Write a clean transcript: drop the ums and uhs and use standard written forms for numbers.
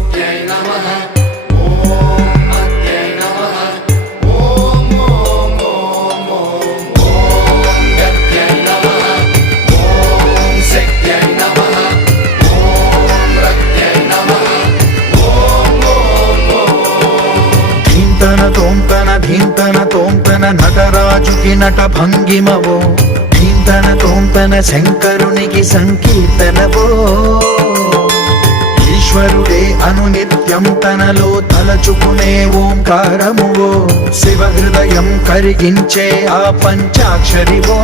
సుఖ్యై నమః ఓం మత్యై నమః ఓం ఓం ఓం ఓం ఓం గత్యై నమః ఓం శక్త్యై నమః ఓం రక్త్యై నమః ఓం ఓం ఓం ధీంతన తోంతన ధీంతన తోంతన నటరాజుకి నట భంగిమవో ధీంతన తోంతన శంకరునికి సంకీర్తనవో ఈశ్వరుడే అనునిత్యం తనలో తలచుకునే ఓంకారమువో శివ హృదయం కరిగించే ఆ పంచాక్షరివో